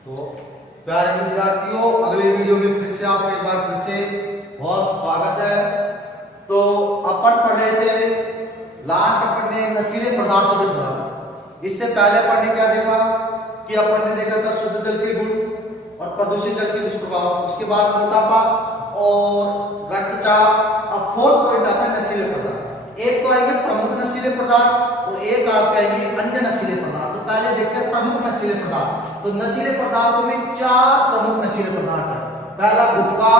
तो प्यारे विद्यार्थियों, अगले वीडियो में फिर से आपका एक बार फिर से बहुत स्वागत है। तो अपन पढ़ रहे थे, लास्ट अपन ने नशीले पदार्थों पे छोड़ा था। इससे पहले अपन ने क्या देखा कि अपन ने देखा था शुद्ध जल के गुण और प्रदूषित जल के दुष्प्रभाव, उसके बाद मोटापा और रक्तचाप। अब फोर्थ पॉइंट आता है नशीले पदार्थ। एक तो आएंगे प्रमुख नशीले पदार्थ और एक आपके आएंगे अन्य नशीले पदार्थ। तो पहले देखते हैं प्रमुख नशीले पदार्थ। तो नशीले पदार्थों में 4 प्रमुख नशीले पदार्थ हैं। पहला गुटखा,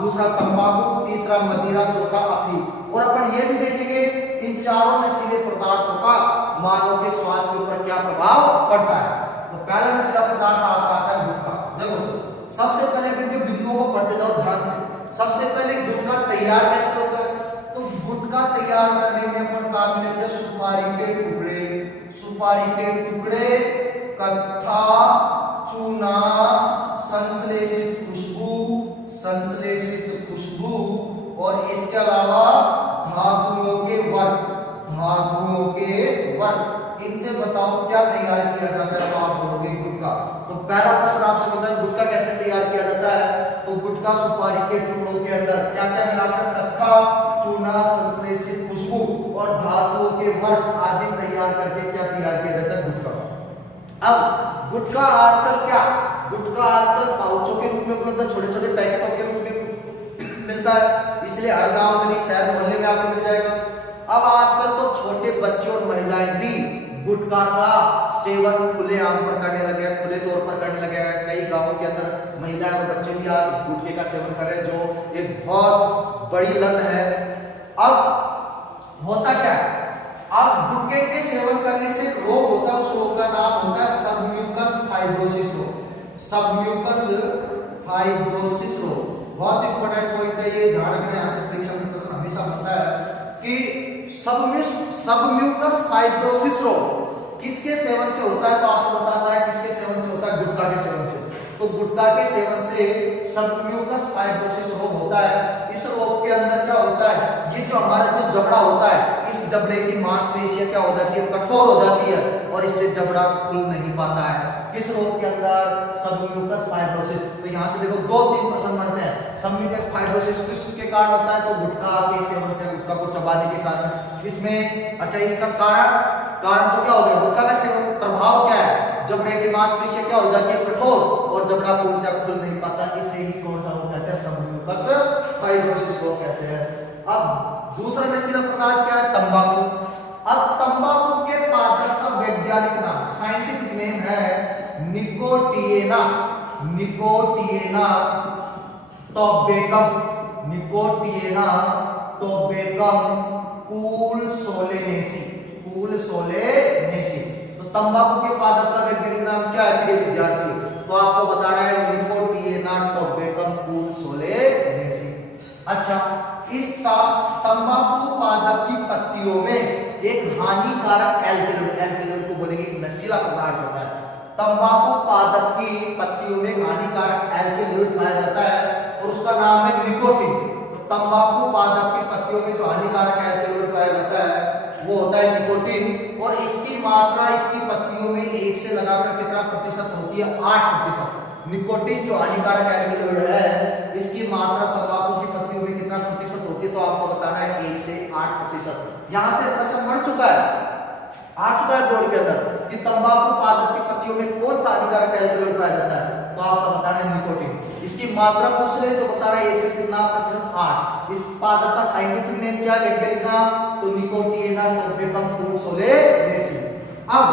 दूसरा तंबाकू, तीसरा मदिरा, चौथा अफीम। और अपन ये भी देखेंगे इन चारों नशीले पदार्थों का मानव के स्वास्थ्य के ऊपर क्या प्रभाव पड़ता है। तो पहला नशीला पदार्थ आता है गुटखा। देखो सबसे पहले जो बिंदुओं को पढ़ते जाओ ध्यान से। सबसे पहले गुटखा तैयार कैसे होता है? तो गुटखा तैयार करने में अपन काम लेते हैं सुपारी के टुकड़े, सुपारी के टुकड़े, कत्था, चूना, संश्लेषित खुशबू, संश्लेषित खुशबू और इसके अलावा धातुओं के वर्ग, धातुओं के वर्ग। इनसे बताओ क्या तैयार किया जाता है? तो आप बोलोगे गुटखा। तो पहला प्रश्न आपसे होता है गुटखा कैसे तैयार किया जाता है? तो गुटखा सुपारी के टुकड़ों के अंदर क्या क्या मिलाकर कत्था, चूना, संश्लेषित खुशबू और धातुओं के वर्ग आदि तैयार करके क्या तैयार किया जाता है? गुटखा। अब गुटखा आजकल क्या, गुटखा आजकल पाउचों के रूप में उपलब्ध है, छोटे छोटे पैकेटों के रूप में मिलता है, इसलिए हर गांव गली शहर मोहल्ले में आपको मिल जाएगा। अब आजकल तो छोटे बच्चे और महिलाएं भी गुटखा का सेवन खुलेआम पर करने लगे हैं, खुले तौर पर करने लगे हैं। कई गांवों के अंदर महिलाएं और बच्चे भी आज गुटखे का सेवन कर रहे हैं, जो एक बहुत बड़ी लत है। अब होता क्या है, अब गुटखे के सेवन करने से रोग होता है, उस रोग का नाम होता है सबम्यूकस फाइब्रोसिस रोग। सबम्यूकस फाइब्रोसिस रोग बहुत इंपॉर्टेंट पॉइंट है, ये ध्यान रखना। यहाँ से परीक्षा में प्रश्न हमेशा बनता है कि सबम्यूकस फाइब्रोसिस रोग किसके सेवन से होता है? तो आपको बताता है किसके सेवन से होता है? गुटखा के सेवन से। तो गुटखा के सेवन से सबम्यूकस फाइब्रोसिस रोग होता है। इस रोग के अंदर क्या होता है, ये जो हमारा जो जबड़ा होता है, इस जबड़े की मांसपेशियां क्या हो जाती है? कठोर हो जाती है और इससे जबड़ा खुल नहीं पाता है। किस रोग के अंदर? Submucous fibrosis. तो यहाँ से देखो 2-3 प्रश्न बनते हैं। सबम्यूकस फाइब्रोसिस किसके कारण होता है? तो गुटखा के सेवन से, गुटखा को चबाने के कारण। इसमें अच्छा इसका कारण तो क्या हो गया? गुटखा का सेवन। प्रभाव क्या है? जबड़े की मांसपेशियां क्या हो जाती है? कठोर और जबड़ा पूर्णतः खुल नहीं पाता। इसे ही कौन सा रोग कहते हैं? सबम्यूकस फाइब्रोसिस रोग कहते हैं। अब दूसरा नशीला पदार्थ क्या है? तंबाकू। अब तंबाकू के पादप का वैज्ञानिक नाम, साइंटिफिक नेम है Nicotiana, Nicotiana tabacum, Nicotiana tabacum कूल सोलेनेसी, कूल सोलेनेसी। तो तंबाकू के पादप का वैज्ञानिक नाम क्या है प्रिय विद्यार्थी? तो आपको बताना है निकोटिएना टोबैकम कूल सोलेनेसी। अच्छा, इस तंबाकू पादप की पत्तियों में एक हानिकारक एल्कलॉइड, एल्कलॉइड को बोलेंगे नशीला पदार्थ होता है। तंबाकू पादप की पत्तियों में एक हानिकारक एल्कलॉइड पाया जाता है और उसका नाम है निकोटीन। तो तंबाकू पादप की पत्तियों में जो हानिकारक एल्कलॉइड पाया जाता है वो होता है निकोटीन। और इसकी मात्रा इसकी पत्तियों में 1 से लगाकर कितना प्रतिशत होती है? 8%। निकोटीन जो हानिकारक एल्कलॉइड है, इसकी मात्रा तंबाकू की पत्तियों में कितना प्रतिशत होती है? तो आपको बताना है 1 से 8%। यहां से प्रश्न बन चुका है, आ चुका है बोर्ड के अंदर कि तंबाकू पादप की पत्तियों में कौन सा हानिकारक एल्कलॉइड पाया जाता है? तो आपका बताना है निकोटीन। इसकी मात्रा पूछ ले तो बताना है 1 से कितना प्रतिशत? 8। इस पादप का साइंटिफिक नेम क्या है, वैज्ञानिक नाम? तो निकोटिएना टोबैकम कूल सोलेनेसी। अब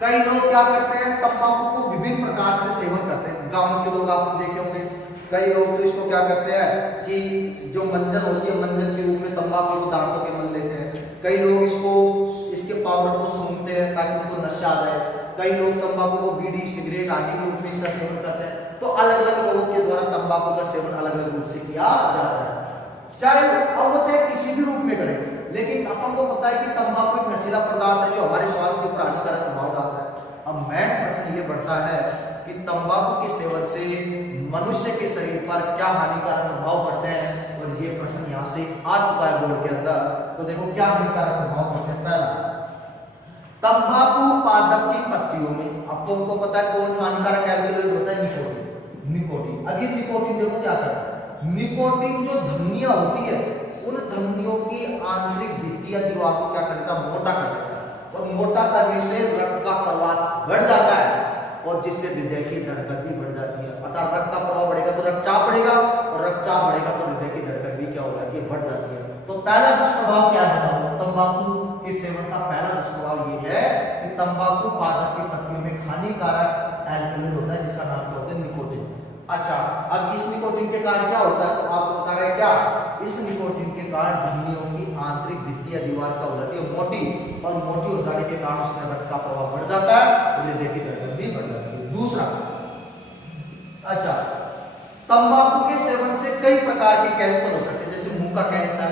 कई लोग क्या करते हैं, तंबाकू को विभिन्न प्रकार से सेवन करते हैं। गांव के लोग आप देखे होंगे, कई लोग तो इसको क्या करते हैं कि जो मंजन होती है, मंजन के रूप में तंबाकू को दांतों के मल लेते हैं। कई लोग इसके पाउडर को सूंघते हैं ताकि उनको नशा आ जाए। कई लोग तंबाकू को बीड़ी, सिगरेट आदि के रूप में इसका सेवन करते हैं। तो अलग अलग लोगों के द्वारा तंबाकू का सेवन अलग अलग रूप से किया जाता है, चाहे किसी भी रूप में करें। लेकिन अपन को पता है कि तंबाकू एक नशीला पदार्थ है जो हमारे स्वास्थ्य के ऊपर हानिकारक प्रभाव डालता है। अब मेन प्रश्न ये बढ़ता है कि तंबाकू के सेवन से मनुष्य के शरीर पर क्या हानिकारक प्रभाव पड़ते हैं, और ये प्रश्न यहाँ से आ चुका है बोर्ड के अंदर। तो देखो क्या हानिकारक प्रभाव पड़ते हैं। पहला, तंबाकू पादप की पत्तियों में, अब अब तुमको पता है कौन सा हानिकारक एल्कलॉइड होता है, निकोटीन। निकोटीन, अगेन निकोटीन देखो क्या करता है, निकोटीन जो धमनियां होती है उन धमनियों की आंतरिक भित्ति या दीवार को क्या करता है, मोटा कर देता है, और मोटा करने से रक्त का प्रवाह बढ़ जाता है और जिससे हृदय की धड़कन भी बढ़ जाती है। अतः रक्त का प्रवाह बढ़ेगा तो रक्तचाप बढ़ेगा, और रक्तचाप बढ़ेगा तो हृदय की धड़कन भी क्या हो जाती है, बढ़ जाती है। तो पहला दुष्प्रभाव क्या है बताओ, तंबाकू के सेवन का पहला दुष्प्रभाव ये है कि तंबाकू पादप की पत्तियों में हानिकारक एल्कलॉइड होता है जिसका नाम क्या होता है, निकोटीन। अच्छा, अब इस निकोटीन के कारण क्या होता है, तो आपको बता रहे क्या, इस निकोटीन के कारण धमनियों की आंतरिक भित्ति या दीवार क्या हो जाती है, मोटी, और मोटी हो जाने के कारण उसमें रक्त का प्रवाह बढ़ जाता है और हृदय की धड़कन भी बढ़ जाती है। दूसरा, अच्छा, तंबाकू के सेवन से कई प्रकार के कैंसर हो सकते हैं, जैसे मुंह का कैंसर,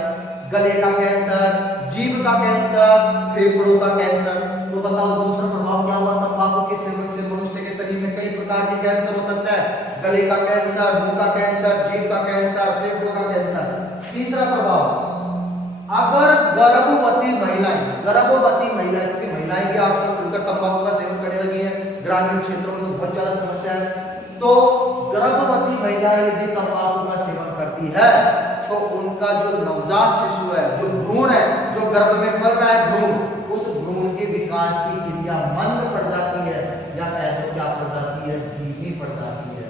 गले का कैंसर, जीभ का कैंसर, फेफड़ों का कैंसर। तो बताओ दूसरा प्रभाव क्या हुआ, तंबाकू के सेवन से मनुष्य के शरीर में कई प्रकार के कैंसर हो सकता है, गले का कैंसर, मुंह का कैंसर, जीभ का कैंसर, फेफड़ों का कैंसर। तीसरा प्रभाव, अगर गर्भवती महिलाएं, क्योंकि महिलाएं भी आजकल खुलकर तंबाकू का सेवन करने लगी हैं, ग्रामीण क्षेत्रों में तो बहुत ज्यादा समस्या है, तो गर्भवती महिलाएं यदि तंबाकू का सेवन करती है तो उनका जो नवजात शिशु है, जो भ्रूण है, जो गर्भ में पल रहा है भ्रूण, उस भ्रूण के विकास की क्रिया मंद पड़ जाती है, या कहे तो क्या पड़ जाती है, धीमी पड़ जाती है।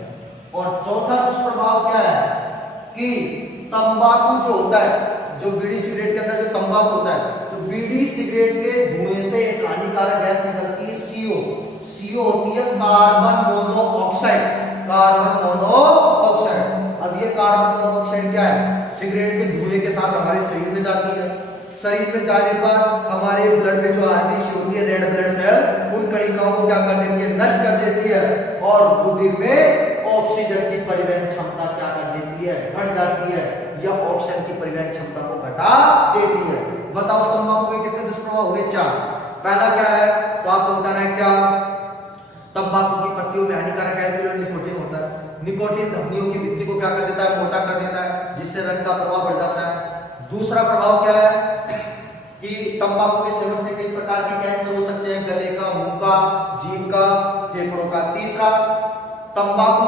और चौथा दुष्प्रभाव क्या है कि तंबाकू जो होता है, जो बीड़ी सिगरेट के अंदर जो तंबाकू होता है, तो बीड़ी सिगरेट के धुएं से एक हानिकारक गैस निकलती है, CO होती है कार्बन मोनोऑक्साइड, कार्बन मोनोऑक्साइड। अब ये कार्बन मोनोऑक्साइड क्या है, सिगरेट के धुएं के साथ हमारे शरीर में जाती है, शरीर में जाने पर हमारे ब्लड में जो आरबीसी होती है, रेड ब्लड सेल, उन कणिकाओं को क्या कर देती है, नष्ट कर देती है, और रुधिर में ऑक्सीजन की परिवहन क्षमता क्या कर देती है, घट जाती है, या ऑक्सीजन की परिवहन क्षमता को घटा देती है। बताओ तंबाकू के कितने दुष्प्रभाव हुए, 4। पहला क्या है, तो आपको बताना है क्या, तंबाकू की पत्तियों में हानिकारक एल्कलॉइड निकोटीन होता है। निकोटीन धमनियों की भित्ति को क्या कर देता है, मोटा कर देता है, जिससे रक्त का प्रवाह बढ़ जाता है। दूसरा प्रभाव क्या है कि तंबाकू के सेवन से कई प्रकार के कैंसर हो सकते हैं, गले का, मुंह का, जीभ का, फेफड़ों का। तीसरा, तंबाकू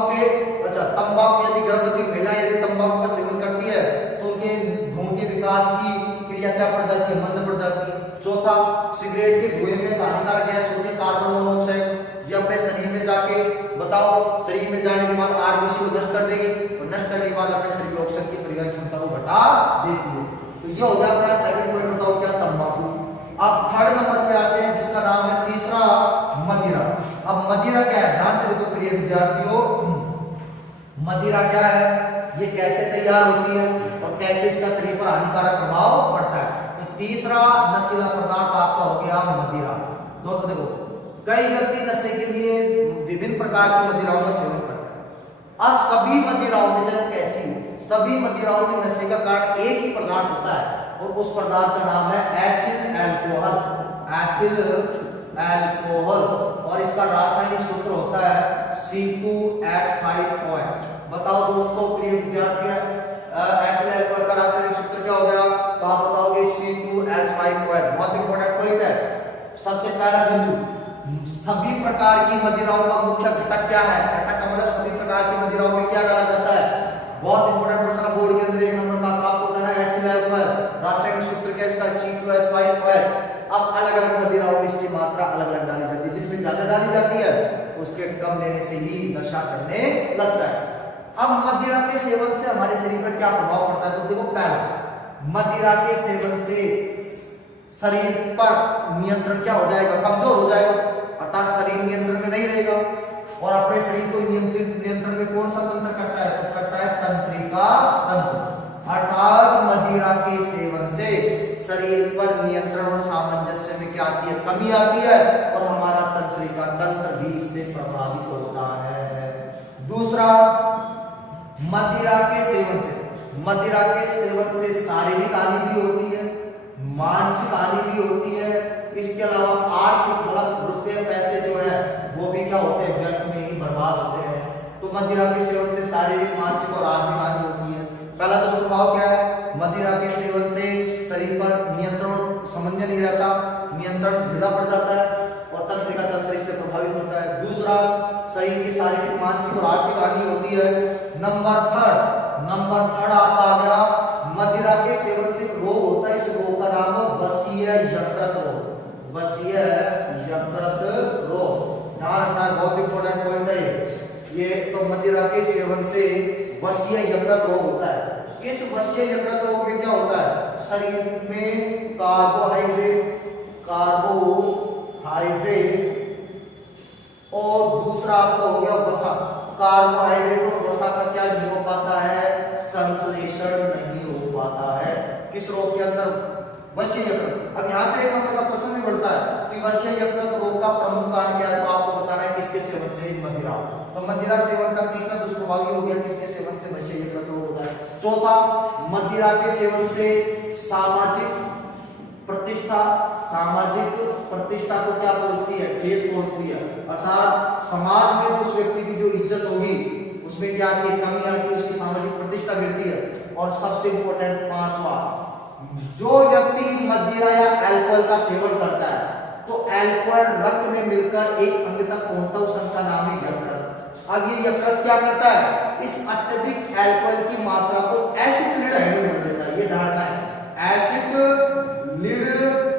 यदि गर्भवती महिला यदि तंबाकू का सेवन करती है तो उनके भ्रूण के विकास की क्रिया क्या पड़ जाती है, मंद पड़ जाती है। चौथा, सिगरेट के धुएं में हानिकारक गैस होती है कार्बन मोनोऑक्साइड, ये अपने शरीर में जाके बताओ, शरीर में जाने के बाद आरबीसी को नष्ट कर देगी, और नष्ट करने के बाद अपने शरीर में ऑक्सीजन की परिवहन क्षमता को घटा देती है। तो ये हो गया अपना सेकंड पॉइंट, बताओ क्या, तंबाकू। अब थर्ड नंबर पे आते हैं जिसका नाम है तीसरा, मदिरा। अब मदिरा क्या है, ध्यान से देखो प्रिय विद्यार्थियों, मदिरा क्या है, ये कैसे तैयार होती है और कैसे इसका शरीर पर हानिकारक प्रभाव पड़ता है। तो तीसरा नशीला पदार्थ आपका हो गया मदिरा। दोस्तों देखो, कई व्यक्ति नशे के लिए विभिन्न प्रकार की मदिराओं का सेवन करते हैं। अब सभी मदिराओं में, चाहे कैसी हो, सभी मदिराओं में नशे का कारण एक ही पदार्थ होता है, और उस पदार्थ का नाम है एथिल अल्कोहल, और इसका रासायनिक सूत्र होता है C2H5OH। बताओ दोस्तों प्रिय विद्यार्थी, एथिल अल्कोहल का रासायनिक सूत्र क्या हो गया, तो आप बताओगे C2H5OH। बहुत इंपॉर्टेंट पॉइंट है। सबसे पहला बिंदु, सभी प्रकार की मदिराओं का मुख्य घटक क्या है, घटक का मतलब सभी प्रकार की मदिराओं में क्या डाला जाता है, बहुत इंपॉर्टेंट प्रश्न बोर्ड के अंदर 1 नंबर का, आपको बताना है एथिल अल्कोहल, रासायनिक सूत्र क्या है इसका, C2H5OH। अब अलग अलग मदिराओं में इसकी मात्रा अलग अलग डाली जाती है, जिसमें ज्यादा डाली जाती है उसके कम लेने से ही नशा करने लगता है। अब मदिरा के सेवन से हमारे शरीर पर क्या प्रभाव पड़ता है, तो देखो, पहला, मदिरा के सेवन से शरीर पर नियंत्रण क्या हो जाएगा, कमजोर हो जाएगा, अर्थात शरीर नियंत्रण में नहीं रहेगा। और अपने शरीर को नियंत्रण में कौन सा तंत्र करता है, तो करता है तंत्रिका तंत्र। अर्थात मदिरा के सेवन से शरीर पर नियंत्रण और सामंजस्य में क्या आती है, कमी आती है, और हमारा तंत्रिका तंत्र भी इससे प्रभावित होता है। दूसरा, मदिरा के सेवन से शारीरिक हानि भी होती है, मानसिक हानि भी होती है, इसके अलावा आर्थिक मतलब रुपये पैसे जो है वो भी क्या होते हैं, व्यर्थ में ही बर्बाद होते हैं। तो मदिरा के सेवन से शारीरिक, मानसिक और आर्थिक हानि होती है। पहला दुष्प्रभाव क्या है, मदिरा के सेवन से शरीर पर नियंत्रण समन्वय नहीं रहता, नियंत्रण ढीला पड़ जाता है, और तंत्रिका तंत्र इससे प्रभावित होता है। दूसरा, शरीर की शारीरिक, मानसिक और आर्थिक हानि होती है। नंबर थर्ड आपका आ गया मदिरा के सेवन से रोग होता है। इस रोग का नाम है वसीय यकृत रोग। वसीय यकृत रोग ध्यान रखना है, बहुत इंपॉर्टेंट पॉइंट है ये। तो मदिरा के सेवन से वसीय यकृत रोग होता है। इस वसीय यकृत रोग में क्या होता है, शरीर में कार्बोहाइड्रेट और दूसरा आपका हो गया वसा। कार्बोहाइड्रेट और वसा का क्या नहीं हो पाता है, संश्लेषण नहीं हो पाता है किस रोग के अंदर, वसीय यकृत। अब यहाँ से एक नंबर का प्रश्न भी बनता है कि वसीय यकृत रोग का प्रमुख कारण क्या है, तो आपको बताना है किसके सेवन से, मदिरा। तो मदिरा सेवन का तीसरा दुष्प्रभाव हो गया किसके सेवन से वसीय यकृत रोग होता है। चौथा, मदिरा के सेवन से सामाजिक प्रतिष्ठा को क्या पहुंचती है, ठेस पहुंचती है। अर्थात समाज में जो उस व्यक्ति की जो इज्जत होगी उसमें क्या आती है, कमी आती है, उसकी सामाजिक प्रतिष्ठा गिरती है। और सबसे इंपॉर्टेंट पांचवा, जो व्यक्ति मदिरा या अल्कोहल का सेवन करता है तो अल्कोहल रक्त में मिलकर एक अंग तक पहुंचता है, उस अंग का नाम है यकृत। अब ये यकृत क्या करता है, इस अत्यधिक अल्कोहल की मात्रा को एसिड हाइड में बदल देता है। ये धारणा है, एसिड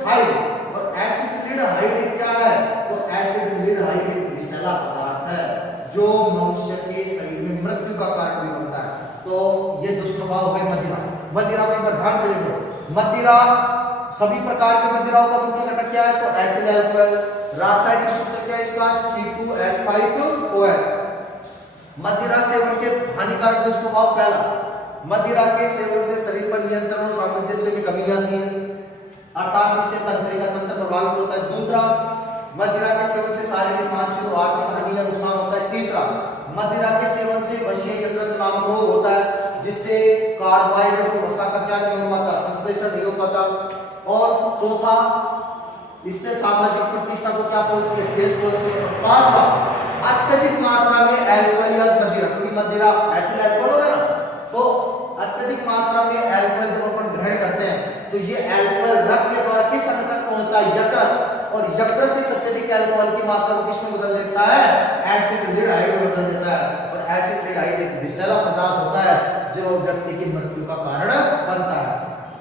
हाइड। और एसिड हाइड क्या है, तो एसिड हाइड एक विषैला पदार्थ है जो मनुष्य के शरीर में मृत्यु का कारण भी बनता है। तो ये दुष्प्रभाव हो गए मदिरा को एक बार ध्यान से देखो। मदिरा, सभी प्रकार के मदिराओं का मुख्य घटक क्या है, तो एथिल अल्कोहल। रासायनिक सूत्र क्या है इसका, C2H5OH। मदिरा सेवन के हानिकारक दुष्प्रभाव, पहला, मदिरा के सेवन से शरीर पर नियंत्रण और सामंजस्य में कमी आती है, अर्थात इससे तंत्रिका तंत्र प्रभावित होता है। दूसरा, मदिरा के सेवन से शारीरिक, मानसिक और आर्थिक हानि या नुकसान होता है। तीसरा, मदिरा के सेवन से वसीय यकृत नामक रोग होता है जिससे कार्बोहाइड्रेट और वसा का क्या नहीं हो पाता, संश्लेषण नहीं हो पाता। और चौथा, इससे सामाजिक प्रतिष्ठा को क्या पहुंचती है, ठेस पहुंचती है। पांचवा, अत्यधिक मात्रा में अल्कोहल या मदिरा, क्योंकि मदिरा एथिल अल्कोहल है ना, तो अत्यधिक मात्रा में अल्कोहल जब अपन ग्रहण करते हैं तो ये अल्कोहल रक्त के द्वारा किस अंग तक पहुंचता है, यकृत। और यकृत इस अत्यधिक अल्कोहल की मात्रा को किसमें बदल देता है, एसिड हाइड में बदल देता है। और एसिड हाइड एक विषैला पदार्थ होता है जो व्यक्ति की मृत्यु का कारण बनता है।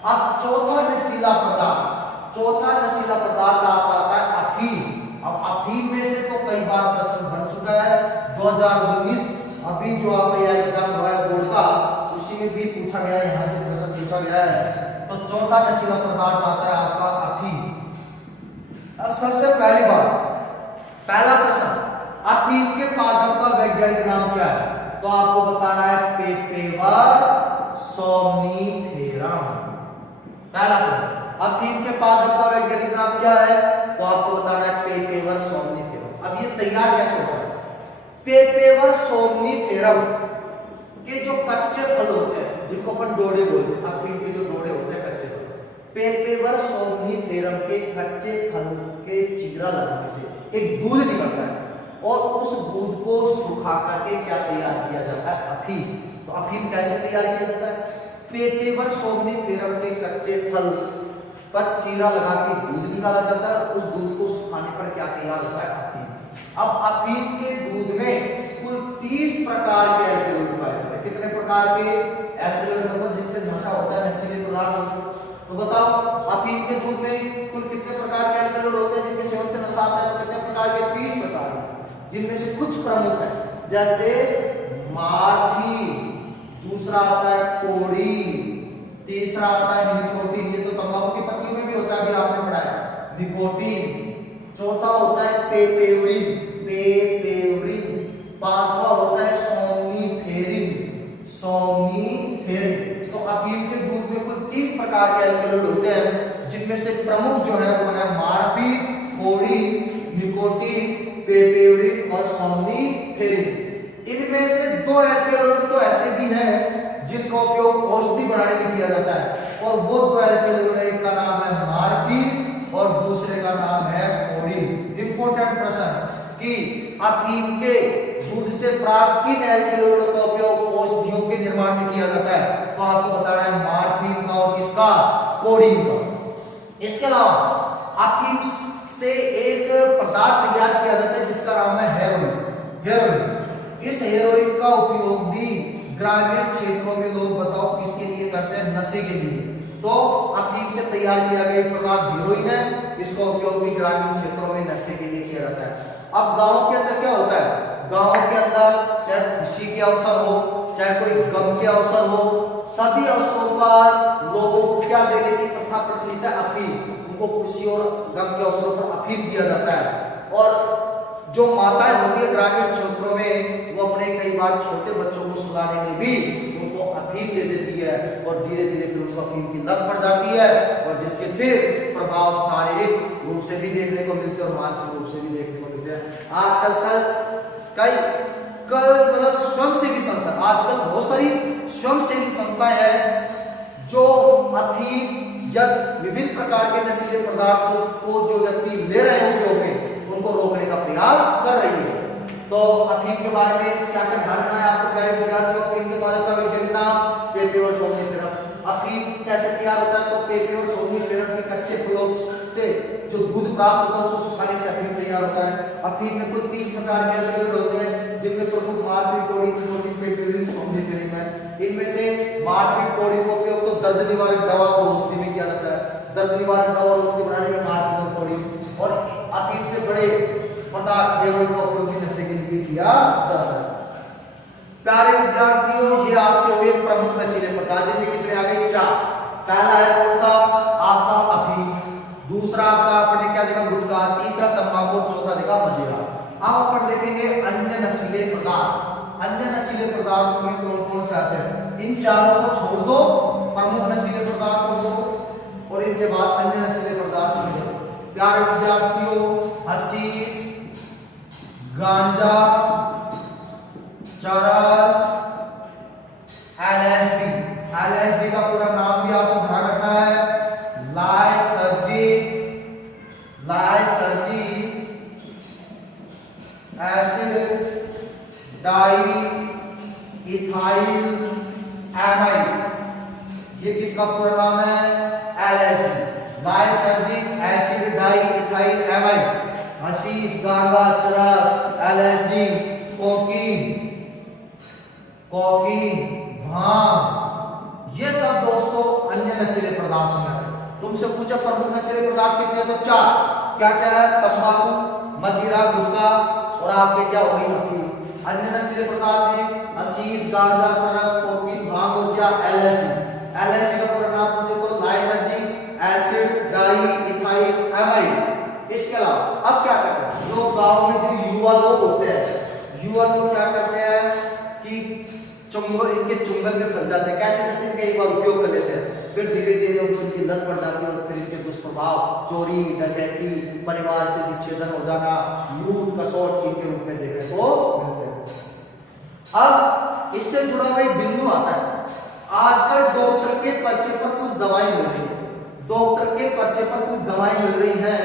अब चौथा नशीला पदार्थ आता है अफीम। अब अफीम में से तो कई बार प्रश्न बन चुका है। 2019 अभी जो आपका एग्जाम हुआ है बोर्ड का, उसी में भी पूछा गया है, यहाँ से प्रश्न पूछा गया है। तो चौथा नशीला पदार्थ आता है आपका अफीम। अब सबसे पहली बात, पहला प्रश्न, अफीम के पादप का वैज्ञानिक नाम क्या है, तो आपको बताना है पेपेवर सोमनिफेरम। पहला प्रश्न, अफीम के पादप का वैज्ञानिक नाम क्या है, तो आपको बताना है पेपेवर सोमनिफेरम। अब ये तैयार कैसे होता है, पेपेवर सोमनिफेरम के जो कच्चे फल होते हैं जिनको अपन डोडे बोलते हैं, अफीम के जो डोडे होते हैं कच्चे फल, पेपेवर सोमनिफेरम के कच्चे फल के चीरा लगाने से एक दूध निकलता है और उस दूध को सुखा करके क्या तैयार किया जाता है, अफीम। तो अफीम कैसे तैयार किया जाता है, पेपेवर सोमनिफेरम के कच्चे फल पर चीरा लगा के दूध निकाला जाता है, उस दूध को सुखाने पर क्या तैयार होता है, अफीम। अब अफीम के दूध में कुल 30 प्रकार के एल्कलॉइड पाए जाते हैं। कितने प्रकार के एल्कलॉइड, मतलब जिनसे नशा होता है, नशीले पदार्थ होते हैं। तो बताओ, अफीम के दूध में कुल कितने प्रकार के एल्कलॉइड होते हैं जिनके सेवन से नशा आता है, तो कितने प्रकार के, 30 प्रकार, जिनमें से कुछ प्रमुख है, जैसे मार्फीन, दूसरा आता है कोडीन, तीसरा आता है निकोटीन, ये तो तंबाकू की पत्तियों में भी होता है, अभी आपने पढ़ा है निकोटीन। चौथा होता है पेपेवरिन, पांचवा होता है सोमनिफेरिन। तो अफीम के दूध में कुल 30 प्रकार के एल्कलॉइड होते हैं, जिनमें से प्रमुख जो है वो है मार्फीन, कोडीन, निकोटीन, पेपेवरिन और सोमनिफेरिन। इनमें से 2 एल्कलॉइड तो ऐसे भी हैं जिनका उपयोग औषधि बनाने में किया जाता है, और वो 2 एल्कलॉइड, एक का नाम है मार्फीन और दूसरे का नाम है कोडीन। इंपॉर्टेंट प्रश्न कि अफीम के दूध से प्राप्त किन एल्कलॉइड का उपयोग औषधियों के निर्माण में किया जाता है, तो आपको बताना है मार्फीन का और किसका, कोडीन का। इसके अलावा अफीम से एक पदार्थ तैयार किया जाता है जिसका नाम है हेरोइन। इस हेरोइन का उपयोग भी ग्रामीण क्षेत्रों में लोग बताओ किसके लिए करते हैं? नशे के लिए। तो अफीम से तैयार किया गया एक पदार्थ हेरोइन है, इसका उपयोग भी ग्रामीण क्षेत्रों में नशे के लिए किया जाता है। अब गांव के अंदर क्या होता है? गांव के अंदर चाहे खुशी के अवसर हो, चाहे कोई गम के अवसर हो, सभी अवसरों पर लोगों को क्या देने की प्रथा प्रचलित है? अफीम। उनको खुशी और गम के अवसरों पर अफीम दिया जाता है। और जो माताएं होती है ग्रामीण क्षेत्रों में, वो अपने कई बार छोटे बच्चों को सुलाने में भी उनको अफीम दे देती है और धीरे धीरे फिर उनको अफीम की लत पड़ जाती है और जिसके फिर प्रभाव शारीरिक रूप से भी देखने को मिलते हैं और मानसिक रूप से भी देखने को मिलते हैं। आजकल मतलब स्वयंसेवी संस्था, आजकल बहुत सारी स्वयंसेवी संस्थाएं हैं जो अफीम या विभिन्न प्रकार के नशीले पदार्थों को जो व्यक्ति ले रहे हैं उपयोग में, उनको रोकने का प्रयास कर रही है। तो अफीम के बारे में क्या क्या धारणा है आपको प्यारे विद्यार्थियों? अफीम के बारे में वैज्ञानिक नाम पेपे और सोमनिफेरम। अफीम कैसे तैयार होता है? तो पेपे और सोमनिफेरम के कच्चे फलों से जो दूध प्राप्त होता है उसको सुखाने से अफीम तैयार होता है। अफीम में कुल 30 प्रकार के एल्डिहाइड होते हैं जिनमें प्रमुख मार्फिन, टोडिन, निकोटीन, पेप्यूरिन, सोमनिफेरम है। इनमें से मार्फिन, टोडिन का उपयोग तो दर्द निवारक दवा और औषधि में किया जाता है। दर्द निवारक दवा और औषधि बनाने में मार्फिन और टोडिन, और अफीम से बड़े पदार्थ हेरोइन का उपयोग भी नशे के लिए किया जाता है। प्यारे विद्यार्थियों, ये आपके हुए प्रमुख नशीले पदार्थ, जिनमें कितने आ गए? 4। पहला है कौन सा? आपका अफीम। दूसरा आपका आपने क्या देखा? गुटखा। तीसरा तंबाकू। चौथा देखा मदिरा। अब अपन देखेंगे अन्य नशीले पदार्थ। अन्य नशीले पदार्थों में कौन कौन से आते हैं? इन चारों को छोड़ दो, प्रमुख नशीले पदार्थ को दो और इनके बाद अन्य नशीले पदार्थ में दो। प्यारे विद्यार्थियों, हशीश, गांजा, चरस, LSD। LSD का पूरा नाम भी आपको ध्यान रखना है, लाइसर्जी एसिड डाई इथाइल एमाइड। ये किसका पूरा नाम है? LSD, lysergic acid di ethyl amide. Hashish, गांजा, चरस, LSD, कोकीन, भांग, ये सब दोस्तों अन्य नशीले पदार्थ हैं। तुमसे पूछा प्रमुख नशीले पदार्थ कितने हैं? तो 4। क्या क्या है? तंबाकू, मदिरा, गुटखा और आपके क्या हो गई? अफीम। अन्य नशीले पदार्थ में हशीश, गांजा, चरस, कोकीन, भांग और क्या? LSD। LSD का पूरा नाम पूछे तो lysergic acid di ethyl amide. इसके अलावा अब क्या करते हैं? जो गांव में जो युवा लोग होते हैं, युवा लोग क्या करते हैं कि इनके चुंगल में फंस जाते हैं। कैसे? जैसे कई बार उपयोग कर लेते हैं, फिर धीरे धीरे उनको इनकी लत पड़ जाती है और फिर इनके दुष्प्रभाव चोरी, डकैती, परिवार से विच्छेदन हो जाना, लूट खसोट इनके रूप में देखने को मिलते हैं। अब इससे जुड़ा हुआ एक बिंदु आता है। आजकल डॉक्टर के पर्चे पर कुछ दवाएं मिल रही है, डॉक्टर के पर्चे पर कुछ दवाएं मिल रही हैं।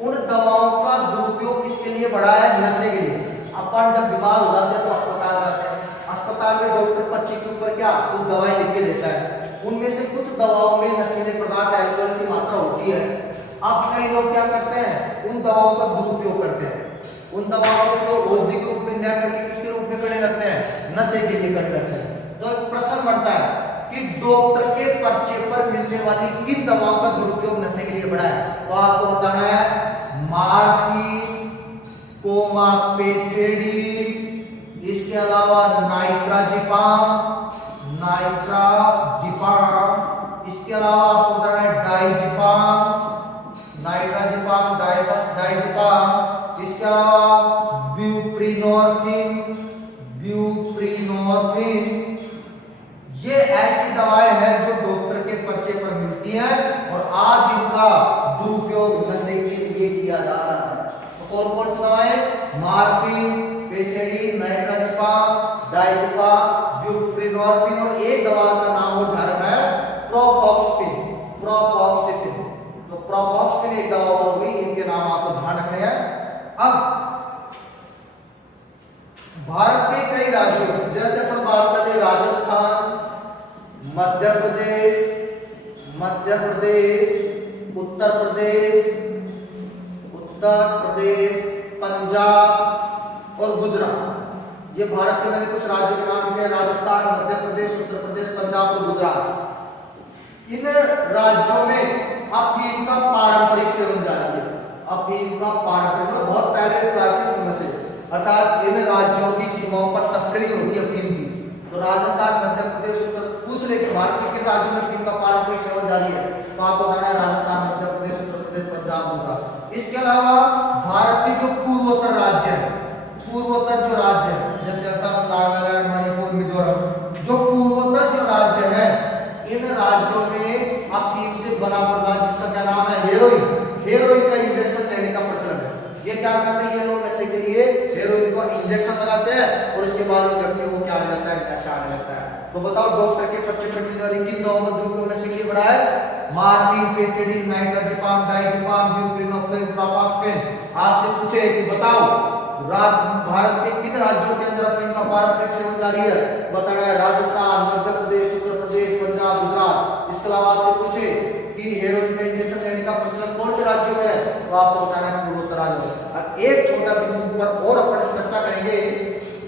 उन दवाओं का दुरुपयोग किसके लिए बढ़ा है? नशे के लिए। अपन जब बीमार हो जाते हैं तो अस्पताल जाते हैं, अस्पताल में डॉक्टर पर्ची के ऊपर क्या कुछ दवाएं लिख के देता है। उनमें से कुछ दवाओं में नशीले पदार्थ अल्कोहल की मात्रा होती है। अब कई लोग क्या करते हैं? उन दवाओं का दुरुपयोग करते हैं। उन दवाओं को औषधि के रूप में न करके किसके रूप में करने लगते हैं? नशे के लिए करने लगते हैं। तो एक प्रश्न बनता है कि डॉक्टर के पर्चे पर मिलने वाली किन दवाओं का दुरुपयोग नशे के लिए बढ़ा है? तो आपको बताना है मार्फिन, कोमापेथेडिन, इसके अलावा नाइट्राजिपाम, इसके अलावा आपको बताना है डाइजिपाम, इसके अलावा ब्यूप्रीनोर्फिन। ये ऐसी दवाएं हैं जो डॉक्टर के पर्चे पर मिलती हैं और आज इनका दुरुपयोग नशे के लिए किया जा रहा है। तो कौन कौन सी दवाएं? मार्फिन, पेथेडिन, नाइट्राजिपाम, डाइजिपाम, ब्यूप्रीनोर्फिन और एक दवा का नाम वो ध्यान है प्रोफॉक्सिफिन। तो प्रोफॉक्सिफिन एक दवा हो गई, इनके नाम आपको ध्यान रखने हैं। अब भारत के कई राज्यों जैसे अपन बात करें राजस्थान, मध्य प्रदेश, उत्तर उत्तर प्रदेश, पंजाब और गुजरात। ये भारत के मैंने कुछ राज्यों के नाम लिखे हैं, राजस्थान, मध्य प्रदेश, उत्तर प्रदेश, पंजाब और गुजरात। इन राज्यों में अफीम का पारंपरिक सेवन जारी है। अफीम का पारंपरिक बहुत पहले प्राचीन समय से, अर्थात इन राज्यों की सीमाओं पर तस्करी होती है अफीम की। तो राजस्थान, मध्य प्रदेश, उत्तर पूछ ले कि भारत के किन राज्यों में अफीम का पारंपरिक सेवन जारी है, तो आपको बताना है राजस्थान, मध्य प्रदेश, उत्तर प्रदेश, पंजाब, गुजरात। इसके अलावा भारत के जो पूर्वोत्तर राज्य है, पूर्वोत्तर जो राज्य है जैसे असम, नागालैंड, मणिपुर, मिजोरम, जो पूर्वोत्तर जो राज्य है, इन राज्यों में अफीम से बना पदार्थ जिसका क्या नाम है, हेरोइन, हेरोइन का इंजेक्शन लेने का प्रचलन है। ये क्या करते हैं, ये लोग नशे के लिए हेरोइन का इंजेक्शन लगाते हैं और उसके बाद व्यक्ति को क्या लगता है, नशा आने लगता है। तो बताओ डॉक्टर के पर्चे कटने वाली किन दवाओं का दुरुपयोग नशे के लिए बढ़ा है? Morphine, pethidine, nitrazepam, diazepam, buprenorphine, propoxyphene. आपसे पूछे कि बताओ भारत के किन राज्यों के अंदर अफीम का पारंपरिक सेवन जारी है? बताना है राजस्थान, मध्य प्रदेश, उत्तर प्रदेश, पंजाब, गुजरात। इसके अलावा आपसे पूछे कि हेरोइन का इंजेक्शन लेने का प्रचलन कौन से राज्यों में है, तो आपको बताना है पूर्वोत्तर राज्यों में। अब एक छोटा बिंदु पर और अपन चर्चा करेंगे,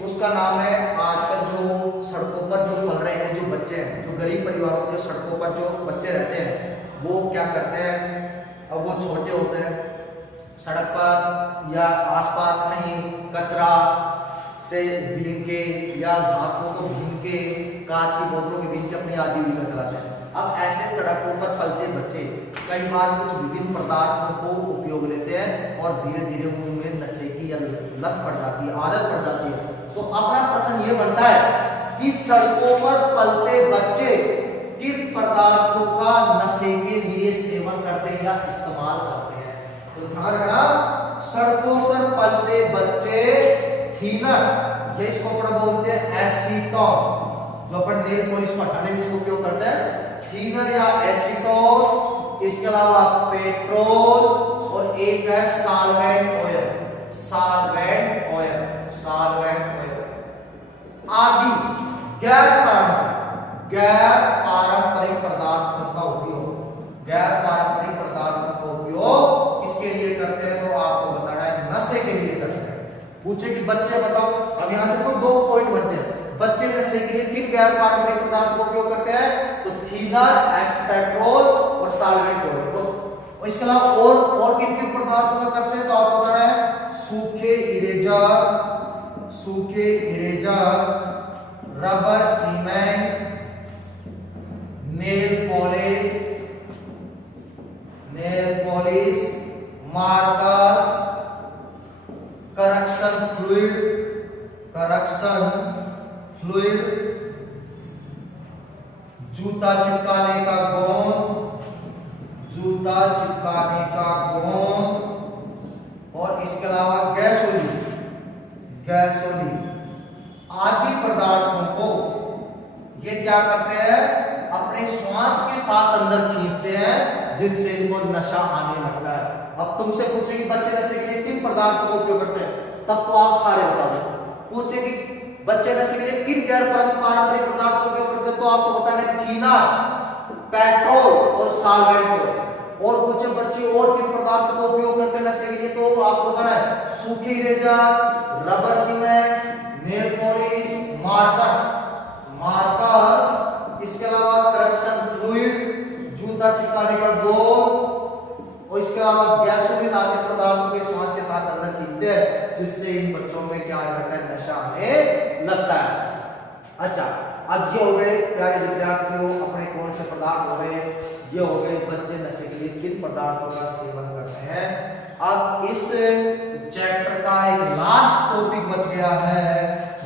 उसका नाम है आजकल जो सड़कों पर जो पल रहे हैं जो बच्चे हैं, जो गरीब परिवारों के सड़कों पर जो बच्चे रहते हैं, वो क्या करते हैं, अब वो छोटे होते हैं, सड़क पर या आसपास कहीं कचरा से भीग के या धातुओं को भीग के, कांच की बोतलों के भीग के अपनी आजीविका चलाते हैं। अब ऐसे सड़कों पर पलते बच्चे कई बार कुछ विभिन्न पदार्थों को उपयोग लेते हैं और धीरे धीरे उनमें नशे की लत पड़ जाती है, आदत पड़ जाती है। तो अपना प्रश्न ये बनता है कि सड़कों पर पलते बच्चे किन पदार्थों का नशे के लिए सेवन करते हैं या इस्तेमाल करते हैं? तो ध्यान रखना, सड़कों पर पलते बच्चे थीनर, ये इसको अपन बोलते हैं एसीटोन, जो अपन नेल पॉलिश को हटाने में इसको उपयोग करते हैं, थीनर या एसीटोन। इसके अलावा पेट्रोल और एक है solvent oil, solvent oil, solvent oil आदि गैर पारंपरिक पदार्थों का उपयोग, गैर पारंपरिक पदार्थों का उपयोग किसके लिए करते हैं? तो आपको बताना है नशे के लिए करते हैं। पूछे कि बच्चे बताओ, अब यहां से कोई दो पॉइंट बनते हैं, बच्चे नशे के लिए किन गैर पारंपरिक पदार्थ का उपयोग करते हैं? तो थीनर, पेट्रोल और सॉल्वेंट ऑयल। तो इसके अलावा और किन किन पदार्थों का करते हैं? तो आपको बताना है सूखे eraser, rubber cement, nail polish, markers, correction fluid, जूता चिपकाने का गोंद और इसके अलावा गैसोलीन आदि पदार्थों को ये क्या करते हैं? अपने श्वास के साथ अंदर खींचते हैं, जिनसे इनको नशा आने लगता है। अब तुमसे पूछे कि बच्चे नशे के लिए किन पदार्थों का उपयोग करते हैं, तब तो आप सारे बता दो। पूछे कि बच्चे नशे के लिए किन गैर पारंपरिक पदार्थों का उपयोग करते हैं, तो आपको बताना है थीनर, पेट्रोल और सॉल्वेंट ऑयल। और पूछे बच्चे और किन पदार्थों का उपयोग करते हैं नशे के लिए, तो आपको बताना है सूखे eraser, rubber cement, nail polish, markers, इसके अलावा करेक्शन फ्लूइड, जूता चिपकाने का गोंद और इसके अलावा गैसोलीन आदि पदार्थों के श्वास के साथ अंदर खींचते हैं, जिससे इन बच्चों में क्या लगता है? नशा आने लगता है। अच्छा, अब ये हो गए प्यारे विद्यार्थियों, अपने कौन से पदार्थ हो गए, ये हो गए बच्चे नशे के लिए किन पदार्थों का सेवन करते हैं। अब इस चैप्टर का एक लास्ट टॉपिक बच गया है,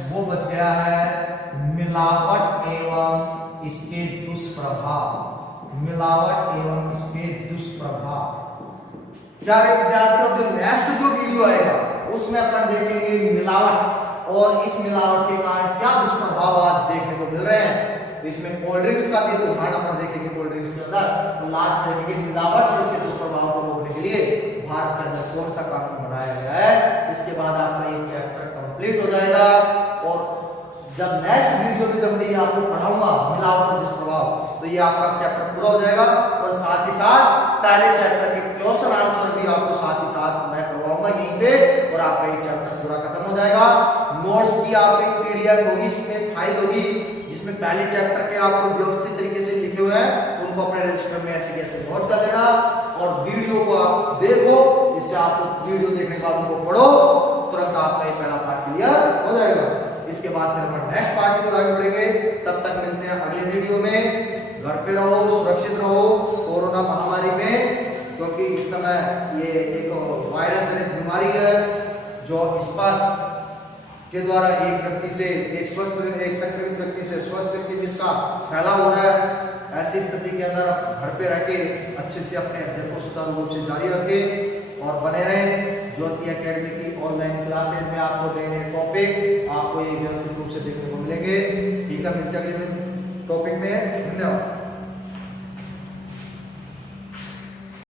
वो बच गया है मिलावट एवं इसके दुष्प्रभाव। मिलावट एवं इसके दुष्प्रभाव। प्यारे विद्यार्थियों, जो नेक्स्ट जो वीडियो आएगा उसमें अपन देखेंगे मिलावट और इस मिलावट के कारण क्या दुष्प्रभाव आज देखने को मिल रहे हैं। तो इसमें कोल्ड ड्रिंक्स का भी एक उदाहरण अपन देखेंगे कोल्ड ड्रिंक्स के अंदर। तो लास्ट देखेंगे मिलावट और इसके दुष्प्रभाव को रोकने के लिए भारत के अंदर कौन सा कानून बनाया गया है। इसके बाद आपका ये चैप्टर कंप्लीट हो जाएगा और जब नेक्स्ट वीडियो में जब मैं आपको पढ़ाऊंगा मिलावट और दुष्प्रभाव, तो ये आपका चैप्टर पूरा हो जाएगा। और साथ ही साथ पहले चैप्टर के क्वेश्चन आंसर भी आपको साथ ही साथ मैं करवाऊंगा यहीं पे, और आपका ये चैप्टर पूरा खत्म हो जाएगा। नोट्स की आपकी पीडीएफ होगी, इसमें फाइल होगी जिसमें पहले चैप्टर के आपको व्यवस्थित तरीके से लिखे हुए हैं, उनको अपने रजिस्टर में ऐसे कैसे नोट कर लेना, और वीडियो को आप देखो, इससे आपको वीडियो देखने के बाद उनको पढ़ो, तुरंत आपका ये पहला पार्ट क्लियर हो जाएगा। इसके बाद फिर अपन नेक्स्ट पार्ट की ओर आगे बढ़ेंगे। तब तक मिलते हैं अगले वीडियो में। घर पे रहो, सुरक्षित रहो कोरोना महामारी में, क्योंकि इस समय ये एक वायरस जनित बीमारी है जो स्पर्श के द्वारा एक व्यक्ति से एक संक्रमित व्यक्ति से स्वस्थ व्यक्ति में इसका फैलाव हो रहा है। ऐसी स्थिति के अंदर आप घर पे रह के अच्छे से अपने अध्ययन को सुचारू रूप से जारी रखें और बने रहें। ज्योति एकेडमी की ऑनलाइन क्लासेज में आपको नए नए टॉपिक आपको एक व्यवस्थित रूप से देखने को मिलेंगे। ठीक है, मिलते हैं अगले टॉपिक में। धन्यवाद।